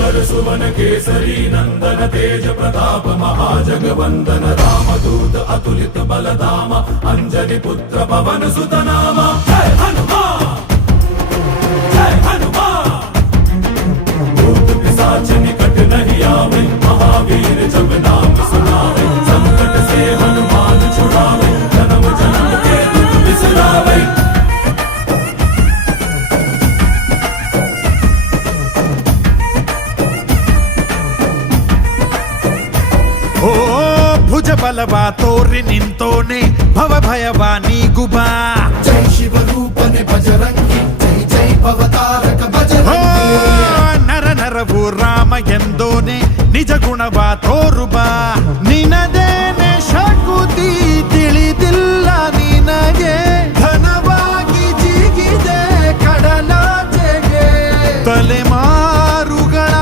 भास्कर सुवन केसरी नंदन तेज प्रताप महाजगवंदन रामदूत अतुलित बलधाम अंजनी पुत्र पवन सुत नाम जय हनुमान जय हनुमान। भूत पिशाच निकट नहीं आवे महावीर जब नाम सुनावे संकट से हनुमान छुड़ावे जन्म जन्म के दुख बिसरावे। ಓ ಭುಜ ಬಲವ ತೋರಿ ನಿಂತೋನೆ ಭವ ಭಯವ ನೀಗುಬಾ जय शिव रूपने बजरंगी जय जय भवतारक बजरंगी। ನರ ನರವು ರಾಮ ಎಂದೋನೆ ನಿಜ ಗುಣವ ತೋರುಬಾ